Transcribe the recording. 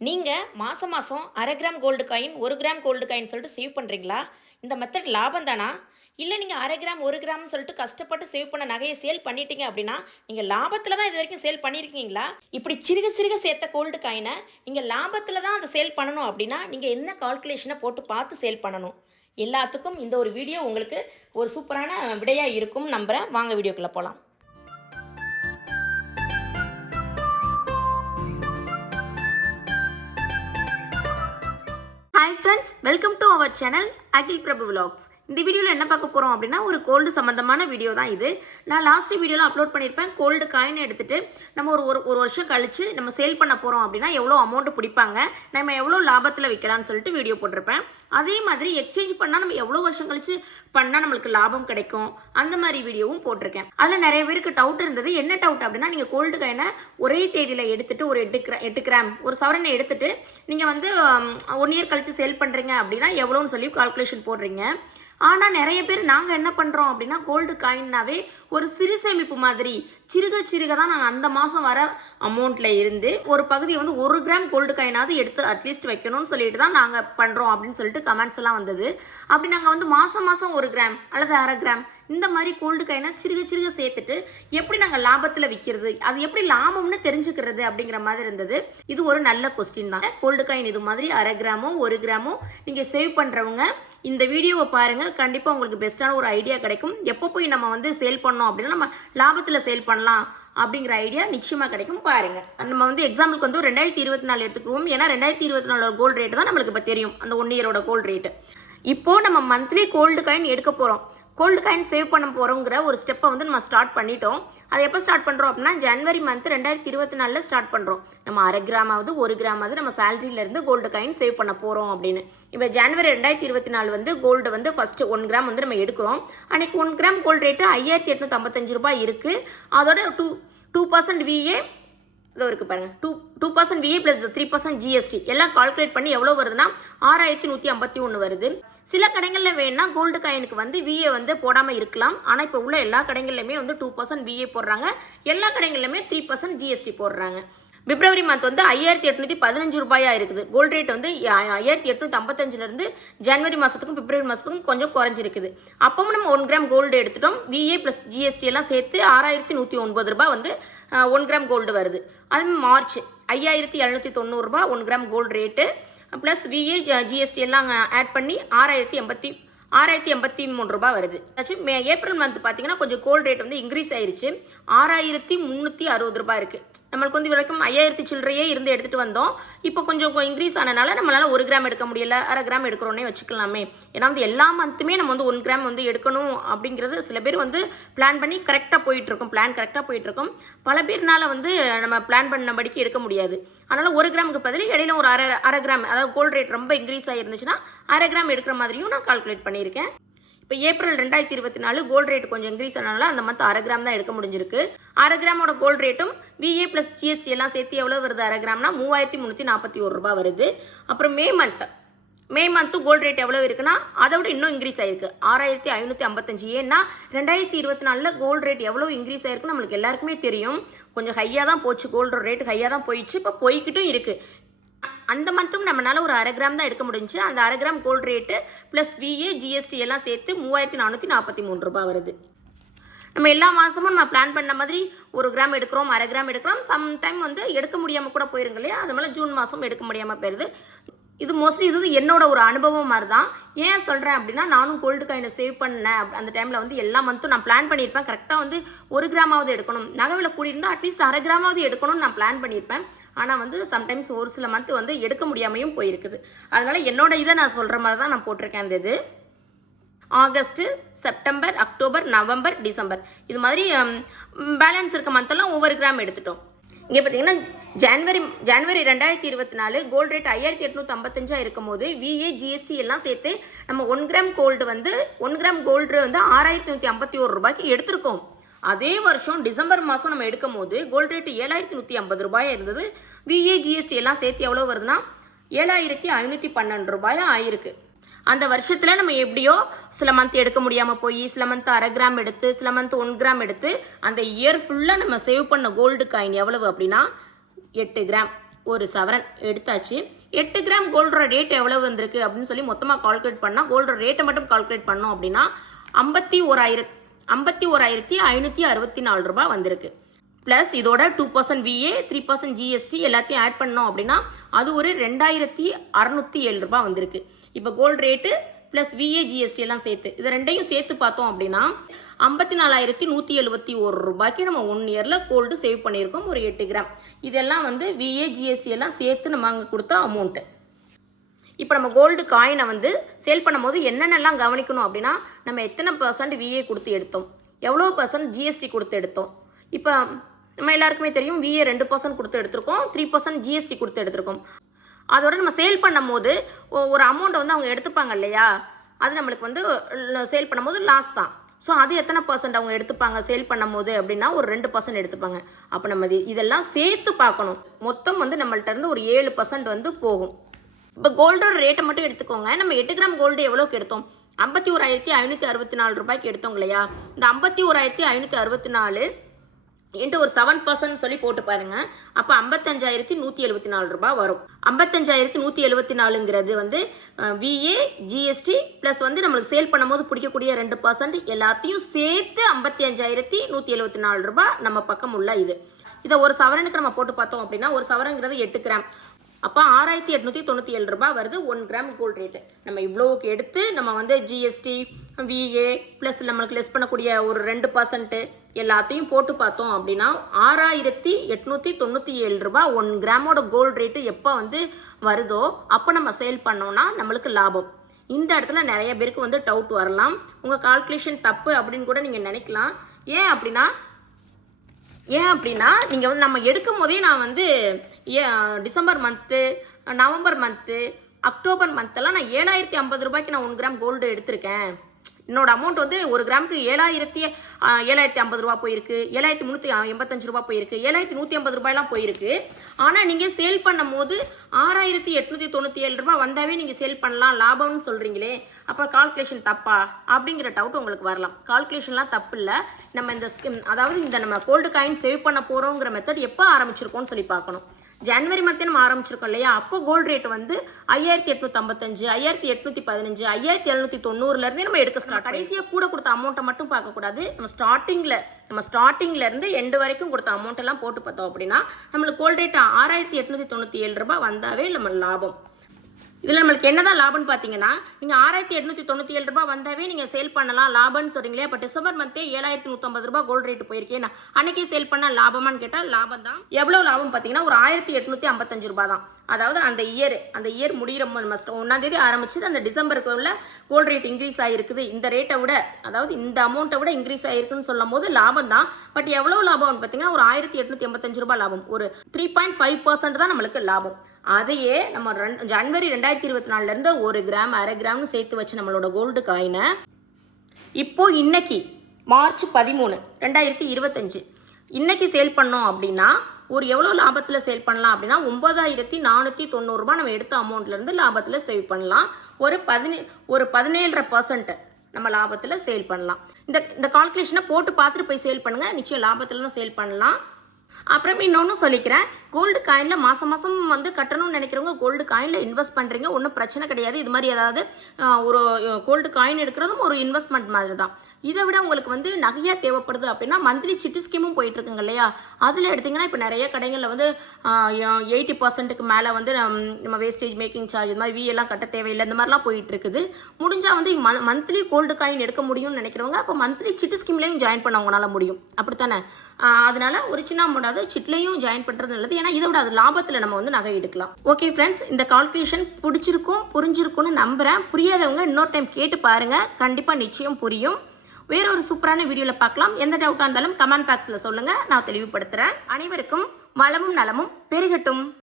நீங்கள் மாதம் மாதம் அரை gram gold coin 1 gram gold coin சொல்லிட்டு சேவ் பண்ணுறீங்களா? இந்த மெத்தட் லாபம் தானா? இல்லை நீங்கள் அரை கிராம் 1 கிராம்னு சொல்லிட்டு கஷ்டப்பட்டு சேவ் பண்ண நகையை சேல் பண்ணிட்டீங்க அப்படின்னா நீங்கள் லாபத்தில் தான் இது வரைக்கும் சேல் பண்ணியிருக்கீங்களா? இப்படி சிறுக சிறுக சேர்த்த கோல்டு காயினை நீங்கள் லாபத்தில் தான் அதை சேல் பண்ணணும் அப்படின்னா நீங்கள் என்ன கால்குலேஷனை போட்டு பார்த்து சேல் பண்ணணும்? எல்லாத்துக்கும் இந்த ஒரு வீடியோ உங்களுக்கு ஒரு சூப்பரான விடையாக இருக்கும் நம்புகிறேன். வாங்க வீடியோக்குள்ளே போகலாம். Hi friends, welcome to our channel Akhil Prabhu vlogs. இந்த வீடியோவில் என்ன பார்க்க போகிறோம் அப்படின்னா ஒரு கோல்டு சம்மந்தமான வீடியோ தான் இது. நான் லாஸ்ட் வீடியோவில் அப்லோட் பண்ணியிருப்பேன். கோல்டு காயின் எடுத்துகிட்டு நம்ம ஒரு வருஷம் கழித்து நம்ம சேல் பண்ண போகிறோம் அப்படின்னா எவ்வளோ அமௌண்ட்டு பிடிப்பாங்க, நம்ம எவ்வளோ லாபத்தில் விற்கலாம்னு சொல்லிட்டு வீடியோ போட்டிருப்பேன். அதே மாதிரி எக்ஸ்சேஞ்ச் பண்ணால் நம்ம எவ்வளோ வருஷம் கழித்து பண்ணால் நம்மளுக்கு லாபம் கிடைக்கும், அந்த மாதிரி வீடியோவும் போட்டிருக்கேன். அதில் நிறைய பேருக்கு டவுட் இருந்தது. என்ன டவுட் அப்படின்னா, நீங்கள் கோல்டு காயினை ஒரே தேதியில் எடுத்துகிட்டு ஒரு 8 கிராம் ஒரு சவரனை எடுத்துகிட்டு நீங்கள் வந்து 1 இயர் கழித்து சேல் பண்ணுறீங்க அப்படின்னா எவ்வளோன்னு சொல்லி கால்குலேஷன் போடுறீங்க. ஆனால் நிறைய பேர் நாங்கள் என்ன பண்ணுறோம் அப்படின்னா, கோல்டு காயின்னாவே ஒரு சிறு சேமிப்பு மாதிரி சிறுக சிறுக தான் நாங்கள் அந்த மாதம் வர அமௌண்ட்டில் இருந்து ஒரு பகுதியை வந்து 1 கிராம் கோல்டு காயினாவது எடுத்து அட்லீஸ்ட் வைக்கணும்னு சொல்லிட்டு தான் நாங்கள் பண்ணுறோம் அப்படின்னு சொல்லிட்டு கமெண்ட்ஸ் எல்லாம் வந்தது. அப்படி நாங்கள் வந்து மாதம் 1 கிராம் அல்லது அரை கிராம் இந்த மாதிரி கோல்டு காயினை சிறுக சிறுக சேர்த்துட்டு எப்படி நாங்கள் லாபத்தில் விற்கிறது, அது எப்படி லாபம்னு தெரிஞ்சுக்கிறது அப்படிங்கிற மாதிரி இருந்தது. இது ஒரு நல்ல கொஸ்டின் தான். கோல்டு காயின் இது மாதிரி அரை கிராமோ 1 கிராமோ நீங்கள் சேவ் பண்ணுறவங்க இந்த வீடியோவை பாருங்கள். கண்டிப்பாக உங்களுக்கு பெஸ்ட்டான ஒரு ஐடியா கிடைக்கும். எப்போ போய் நம்ம வந்து சேல் பண்ணோம் அப்படின்னா நம்ம லாபத்தில் சேல் பண்ணலாம் அப்படிங்கிற ஐடியா நிச்சயமாக கிடைக்கும். பாருங்கள், நம்ம வந்து எக்ஸாம்பிளுக்கு வந்து 2024 எடுத்துக்குவோம். ஏன்னா 2024 கோல்டு ரேட்டு தான் நம்மளுக்கு இப்போ தெரியும், அந்த 1 இயரோட கோல்டு ரேட்டு. இப்போது நம்ம மந்த்லி கோல்டு காயின் எடுக்க போகிறோம், கோல்டு காயின் சேவ் பண்ண போகிறோங்கிற ஒரு ஸ்டெப்பை வந்து நம்ம ஸ்டார்ட் பண்ணிட்டோம். அதை எப்போ ஸ்டார்ட் பண்ணுறோம் அப்படின்னா, ஜனவரி மந்த் 2024 ஸ்டார்ட் பண்ணுறோம். நம்ம அரை கிராமாவது 1 கிராமாவது நம்ம சேலரியிலேருந்து கோல்டு காயின் சேவ் பண்ண போகிறோம் அப்படின்னு. இப்போ ஜனவரி 2024 வந்து கோல்டு வந்து ஃபஸ்ட்டு 1 கிராம் வந்து நம்ம எடுக்கிறோம். அன்றைக்கி 1 கிராம் கோல்டு ரேட்டு 5855 ரூபாய் இருக்குது. அதோட 2% விஏ இதோ இருக்குது பாருங்கள். 2% விஏ ப்ளஸ் 3% ஜிஎஸ்டி எல்லாம் கால்குலேட் பண்ணி எவ்வளோ வருதுன்னா 6151 வருது. சில கடைகளில் வேணுன்னா கோல்டு காயினுக்கு வந்து விஏ வந்து போடாமல் இருக்கலாம். ஆனால் இப்போ உள்ள எல்லா கடைகள்லையுமே வந்து 2% விஏ போடுறாங்க. எல்லா கடைகள்லையுமே 3% ஜிஎஸ்டி போடுறாங்க. பிப்ரவரி மந்த் வந்து 5815 ரூபாயாக இருக்குது. கோல்டு ரேட் வந்து 5855 ஜனவரி மாதத்துக்கும் பிப்ரவரி மாதத்துக்கும் கொஞ்சம் குறைஞ்சிருக்குது. அப்பவும் நம்ம 1 கிராம் கோல்டு எடுத்துட்டோம். விஏ ப்ளஸ் ஜிஎஸ்டி எல்லாம் சேர்த்து 6109 ரூபாய் வந்து 1 கிராம் கோல்டு வருது. அது மார்ச் 5790 ரூபாய் 1 gram gold rate plus VA GST எல்லாம் ஆட் பண்ணி 6083 ரூபாய் வருது. ஏப்ரல் மந்த் பார்த்தீங்கன்னா கொஞ்சம் கோல்டு ரேட் வந்து இன்க்ரீஸ் ஆயிடுச்சு. 6360 ரூபாய் இருக்குது. நம்மளுக்கு வந்து வரைக்கும் 5000 சில்லறையே இருந்து எடுத்துகிட்டு வந்தோம். இப்போ கொஞ்சம் இன்க்ரீஸ் ஆனனால நம்மளால் 1 கிராம் எடுக்க முடியல, அரை கிராம் எடுக்கிறோன்னே வச்சுக்கலாமே. ஏன்னா வந்து எல்லா மந்த்துமே நம்ம வந்து 1 கிராம் வந்து எடுக்கணும் அப்படிங்கிறது சில பேர் வந்து பிளான் பண்ணி கரெக்டாக போயிட்டுருக்கோம். பிளான் கரெக்டாக போயிட்டுருக்கோம். பல பேர்னால வந்து நம்ம பிளான் பண்ணபடிக்கு எடுக்க முடியாது. அதனால் 1 கிராமுக்கு பதில் இடையில ஒரு அரை கிராம், அதாவது கோல்டு ரேட் ரொம்ப இன்க்ரீஸ் ஆகிருந்துச்சுன்னா அரை கிராம் எடுக்கிற மாதிரியும் நான் கால்குலேட் பண்ணியிருக்கேன். இப்போ ஏப்ரல் 2024 கோல்டு ரேட் கொஞ்சம் இன்க்ரீஸ் ஆனால அந்த மந்த் அரை கிராம் தான் எடுக்க முடிஞ்சிருக்கு. அரை கிராமோட கோல்டு ரேட்டும் விஏ ப்ளஸ் ஜிஎஸ்டி எல்லாம் சேர்த்து எவ்வளோ வருது அரை கிராம்னா 3341 ரூபாய் வருது. அப்புறம் மே மந்த்து கோல்டு ரேட் எவ்வளோ இருக்குன்னா அதை விட இன்னும் இன்க்ரீஸ் ஆயிருக்கு, 6555. ஏன்னா 2024 கோல்டு ரேட் எவ்வளோ இன்க்ரீஸ் ஆயிருக்குன்னு நம்மளுக்கு எல்லாருக்குமே தெரியும். கொஞ்சம் ஹையாக தான் போச்சு, கோல்டு ரேட் ஹையாக தான் போயிடுச்சு, இப்போ போய்கிட்டும் இருக்குது. அந்த மந்த்தும் நம்மளால ஒரு அரை கிராம் தான் எடுக்க முடிஞ்சு. அந்த அரை gram gold rate plus VA GST எல்லாம் சேர்த்து 3443 ரூபாய் வருது. நம்ம எல்லா மாதமும் நம்ம பிளான் பண்ண மாதிரி 1 கிராம் எடுக்கிறோம், அரை கிராம் எடுக்கிறோம். சம்டைம் வந்து எடுக்க முடியாமல் கூட போயிருங்க இல்லையா, அது மேலே ஜூன் மாதம் எடுக்க முடியாமல் போயிடுது. இது மோஸ்ட்லி இது என்னோட ஒரு அனுபவம் மாதிரி தான். ஏன் சொல்கிறேன் அப்படின்னா, நானும் கோல்டு காயினை சேவ் பண்ணேன். அந்த டைமில் வந்து எல்லா மந்த்தும் நான் பிளான் பண்ணியிருப்பேன். கரெக்டாக வந்து 1 கிராமாவது எடுக்கணும், நகை கூடியிருந்தால் அட்லீஸ்ட் அரை கிராமாவது எடுக்கணும்னு நான் பிளான் பண்ணியிருப்பேன். ஆனால் வந்து சம்டைம்ஸ் ஒரு சில மந்த் வந்து எடுக்க முடியாமையும் போயிருக்குது. அதனால் என்னோட இதை நான் சொல்கிற மாதிரி தான் நான் போட்டிருக்கேன். அந்த இது August, September, October, November, December இது மாதிரி பேலன்ஸ் இருக்க மந்தெல்லாம் ஒவ்வொரு கிராம் எடுத்துட்டோம். இங்கே பார்த்தீங்கன்னா ஜனவரி 2024 கோல்டு ரேட் 5855 இருக்கும் போது விஏ ஜிஎஸ்டி எல்லாம் சேர்த்து நம்ம 1 கிராம் கோல்டு வந்து 1 கிராம் கோல்டு வந்து 6151 ரூபாய்க்கு எடுத்திருக்கோம். அதே வருஷம் டிசம்பர் மாதம் நம்ம எடுக்கும் போது கோல்டு ரேட்டு 7150 ரூபாயாக இருந்தது. விஏ ஜிஎஸ்டி எல்லாம் சேர்த்து எவ்வளோ வருதுன்னா 7512 ரூபாயாக ஆயிருக்கு. அந்த வருஷத்தில் நம்ம எப்படியோ சில மந்த் எடுக்க முடியாமல் போய் சில மந்த் அரை கிராம் எடுத்து சில மந்த் 1 கிராம் எடுத்து அந்த இயர் ஃபுல்லாக நம்ம சேவ் பண்ண கோல்டு காயின் எவ்வளவு அப்படின்னா 8 கிராம். ஒரு சவரன் எடுத்தாச்சு. 8 கிராம் கோல்டோட ரேட் எவ்வளவு வந்திருக்கு அப்படின்னு சொல்லி மொத்தமாக கால்குலேட் பண்ணால், கோல்டோட ரேட்டை மட்டும் கால்குலேட் பண்ணோம் அப்படின்னா 51,564 ரூபாய் வந்திருக்கு. ப்ளஸ் இதோட 2% VA, 3% GST எல்லாத்தையும் ஆட் பண்ணோம் அப்படின்னா அது ஒரு 2,607 ரூபாய் வந்திருக்கு. இப்போ gold rate plus VA GST எல்லாம் சேர்த்து இதை ரெண்டையும் சேர்த்து பார்த்தோம் அப்படின்னா 54,171 ரூபாய்க்கு நம்ம 1 இயரில் கோல்டு சேவ் பண்ணியிருக்கோம். ஒரு 8 கிராம் இதெல்லாம் வந்து VA GST எல்லாம் சேர்த்து நம்ம அங்கே கொடுத்த அமௌண்ட்டு. இப்போ நம்ம கோல்டு காயினை வந்து சேல் பண்ணும்போது என்னென்னலாம் கவனிக்கணும் அப்படின்னா, நம்ம எத்தனை % VA கொடுத்து எடுத்தோம், எவ்வளோ % GST கொடுத்து எடுத்தோம். இப்போ நம்ம எல்லாருக்குமே தெரியும் VA 2% கொடுத்து எடுத்திருக்கோம், 3% GST கொடுத்து எடுத்திருக்கோம். அதோட நம்ம சேல் பண்ணும் போது ஒரு அமௌண்ட்டை வந்து அவங்க எடுத்துப்பாங்க இல்லையா, அது நம்மளுக்கு வந்து சேல் பண்ணும்போது லாஸ் தான். ஸோ அது எத்தனை % அவங்க எடுத்துப்பாங்க சேல் பண்ணும் போது அப்படின்னா ஒரு 2% எடுத்துப்பாங்க. அப்போ நம்ம இதெல்லாம் சேர்த்து பார்க்கணும். மொத்தம் வந்து நம்மள்ட்ட இருந்து ஒரு 7% வந்து போகும். இப்போ கோல்டோட ரேட்டை மட்டும் எடுத்துக்கோங்க. நம்ம 8 கிராம் கோல்டு எவ்வளோக்கு எடுத்தோம், 51,564 ரூபாய்க்கு எடுத்தோங்க இல்லையா. இந்த 51,564 இன்ட்டு ஒரு 7% சொல்லி போட்டு பாருங்க. அப்போ 55,174 ரூபாய் வரும். 55,174ங்கிறது வந்து VA GST ப்ளஸ் வந்து நம்மளுக்கு சேல் பண்ணும்போது பிடிக்கக்கூடிய 2% எல்லாத்தையும் சேர்த்து 55,174 ரூபாய் நம்ம பக்கம் உள்ள இது. இதை ஒரு சவரனுக்கு நம்ம போட்டு பார்த்தோம் அப்படின்னா ஒரு சவரங்கிறது 8 கிராம். அப்போ 6,897 ரூபாய் வருது 1 கிராம் கோல்டு ரேட்டு. நம்ம இவ்வளோக்கு எடுத்து நம்ம வந்து GST VA ப்ளஸ் நம்மளுக்கு லெஸ் பண்ணக்கூடிய ஒரு 2% எல்லாத்தையும் போட்டு பார்த்தோம் அப்படின்னா 6,897 ரூபாய் 1 கிராமோட கோல்டு ரேட்டு எப்போ வந்து வருதோ அப்போ நம்ம சேல் பண்ணோம்னா நம்மளுக்கு லாபம். இந்த இடத்துல நிறைய பேருக்கு வந்து டவுட் வரலாம், உங்கள் கால்குலேஷன் தப்பு அப்படின்னு கூட நீங்கள் நினைக்கலாம். ஏன் அப்படின்னா நீங்கள் வந்து நம்ம எடுக்கும் போதே நான் வந்து December month, November month, October மந்த்தெல்லாம் நான் 7,050 ரூபாய்க்கு நான் 1 கிராம் கோல்டு எடுத்திருக்கேன். என்னோட அமௌண்ட் வந்து ஒரு கிராமுக்கு 7,50 ரூபா போயிருக்கு, 7,385 ரூபா போயிருக்கு, 7,150 ரூபாயெலாம் போயிருக்கு. ஆனால் நீங்கள் சேல் பண்ணும் போது 6,897 ரூபாய் வந்தாவே நீங்கள் சேல் பண்ணலாம் லாபம்னு சொல்கிறீங்களே, அப்போ கால்குலேஷன் தப்பா அப்படிங்கிற டவுட் உங்களுக்கு வரலாம். கால்குலேஷன்லாம் தப்பு இல்லை. நம்ம இந்த அதாவது இந்த நம்ம கோல்டு காயின் சேவ் பண்ண போகிறோங்கிற மெத்தட் எப்போ ஆரம்பிச்சிருக்கோம்னு சொல்லி பார்க்கணும். ஜனவரி மந்த்தே நம்ம ஆரம்பிச்சிருக்கோம் இல்லையா, அப்போ கோல்டு ரேட் வந்து 5,855, 5,815, 5,790 நம்ம எடுக்க ஸ்டார்ட். கடைசியாக கூட கொடுத்த அமௌண்ட்டை மட்டும் பார்க்கக்கூடாது. நம்ம ஸ்டார்டிங்லேருந்து எண்டு வரைக்கும் கொடுத்த அமௌண்ட்டெல்லாம் போட்டு பார்த்தோம் அப்படின்னா நம்மளுக்கு கோல்டு ரேட் 6,897 ரூபாய் வந்தாவே நம்ம லாபம். இதில் நம்மளுக்கு என்னதான் லாபம்னு பார்த்தீங்கன்னா, நீங்கள் 6,897 ரூபாய் வந்தாவே நீங்கள் சேல் பண்ணலாம் லாபம்னு சொல்கிறீங்களே. அப்போ டிசம்பர் மந்த்தே 7,150 ரூபாய் கோல்டு ரேட்டு போயிருக்கேன், அன்றைக்கே சேல் பண்ணால் லாபமானு கேட்டால் லாபம் தான். எவ்வளோ லாபம் பார்த்தீங்கன்னா ஒரு 1,855 ரூபாய் தான். அதாவது அந்த இயர் முடிகிற 1ஆம் தேதி ஆரம்பிச்சு அந்த டிசம்பருக்குள்ள கோல்டு ரேட் இன்க்ரீஸ் ஆகிருக்குது. இந்த ரேட்டை விட, அதாவது இந்த அமௌண்ட்டை விட இன்க்ரீஸ் ஆகிருக்குன்னு சொல்லும் போது லாபம் தான். பட் எவ்வளோ லாபம்னு பார்த்தீங்கன்னா ஒரு 1,885 ரூபாய் லாபம், ஒரு 3.5% தான் நம்மளுக்கு லாபம். அதையே நம்ம ஜனவரி 2024 1 கிராம், அரை கிராம்னு சேர்த்து வச்சு நம்மளோட கோல்டு காயினை இப்போ இன்னைக்கு மார்ச் 13, 2025 இன்னைக்கு சேல் பண்ணோம் அப்படின்னா ஒரு எவ்வளோ லாபத்தில் சேல் பண்ணலாம் அப்படின்னா 9,490 ரூபாய் நம்ம எடுத்த அமௌண்ட்லேருந்து லாபத்தில் சேவ் பண்ணலாம். ஒரு 17.5% நம்ம லாபத்தில் சேல் பண்ணலாம். இந்த கால்குலேஷனை போட்டு பார்த்துட்டு போய் சேல் பண்ணுங்கள், நிச்சயம் லாபத்தில் தான் சேல் பண்ணலாம். அப்புறம் இன்னொன்று சொல்லிக்கிறேன், கோல்டு காயினில் மாதம் வந்து கட்டணும்னு நினைக்கிறவங்க கோல்டு காயினில் இன்வெஸ்ட் பண்ணுறீங்க, ஒன்றும் பிரச்சனை கிடையாது. இது மாதிரி ஏதாவது ஒரு கோல்டு காயின் எடுக்கிறதும் ஒரு இன்வெஸ்ட்மெண்ட் மாதிரி தான். இதை விட உங்களுக்கு வந்து நகையாக தேவைப்படுது அப்படின்னா மந்த்லி சிட்டு ஸ்கீமும் போயிட்டுருக்குங்க இல்லையா, அதில் எடுத்திங்கன்னா இப்போ நிறைய கடைகளில் வந்து 80%க்கு மேலே வந்து நம்ம வேஸ்டேஜ் மேக்கிங் சார்ஜ் இது மாதிரி எல்லாம் கட்ட தேவையில்லை, இந்த மாதிரிலாம் போயிட்டுருக்குது. முடிஞ்சால் வந்து மந்த்லி கோல்டு காயின் எடுக்க முடியும்னு நினைக்கிறவங்க அப்போ மந்த்லி சிட்டு ஸ்கீம்லேயும் ஜாயின் பண்ண அவங்களால முடியும், அப்படித்தானே. அதனால் ஒரு சின்ன அமௌண்ட் சிட்லையும் ஜாயின் பண்ணுறது நல்லது. ஏன்னா இதை விட அது லாபத்தில் நம்ம வந்து நகை எடுக்கலாம். ஓகே ஃப்ரெண்ட்ஸ், இந்த கால்குலேஷன் புரிஞ்சிருக்கும்னு நம்புகிறேன். புரியாதவங்க இன்னொரு டைம் கேட்டு பாருங்கள், கண்டிப்பாக நிச்சயம் புரியும். வேற ஒரு சூப்பரான வீடியோவில் பார்க்கலாம். எந்த டவுட்டாக இருந்தாலும் கமெண்ட் பாக்ஸில் சொல்லுங்கள், நான் தெளிவுபடுத்துகிறேன். அனைவருக்கும் வளமும் நலமும் பெருகட்டும்.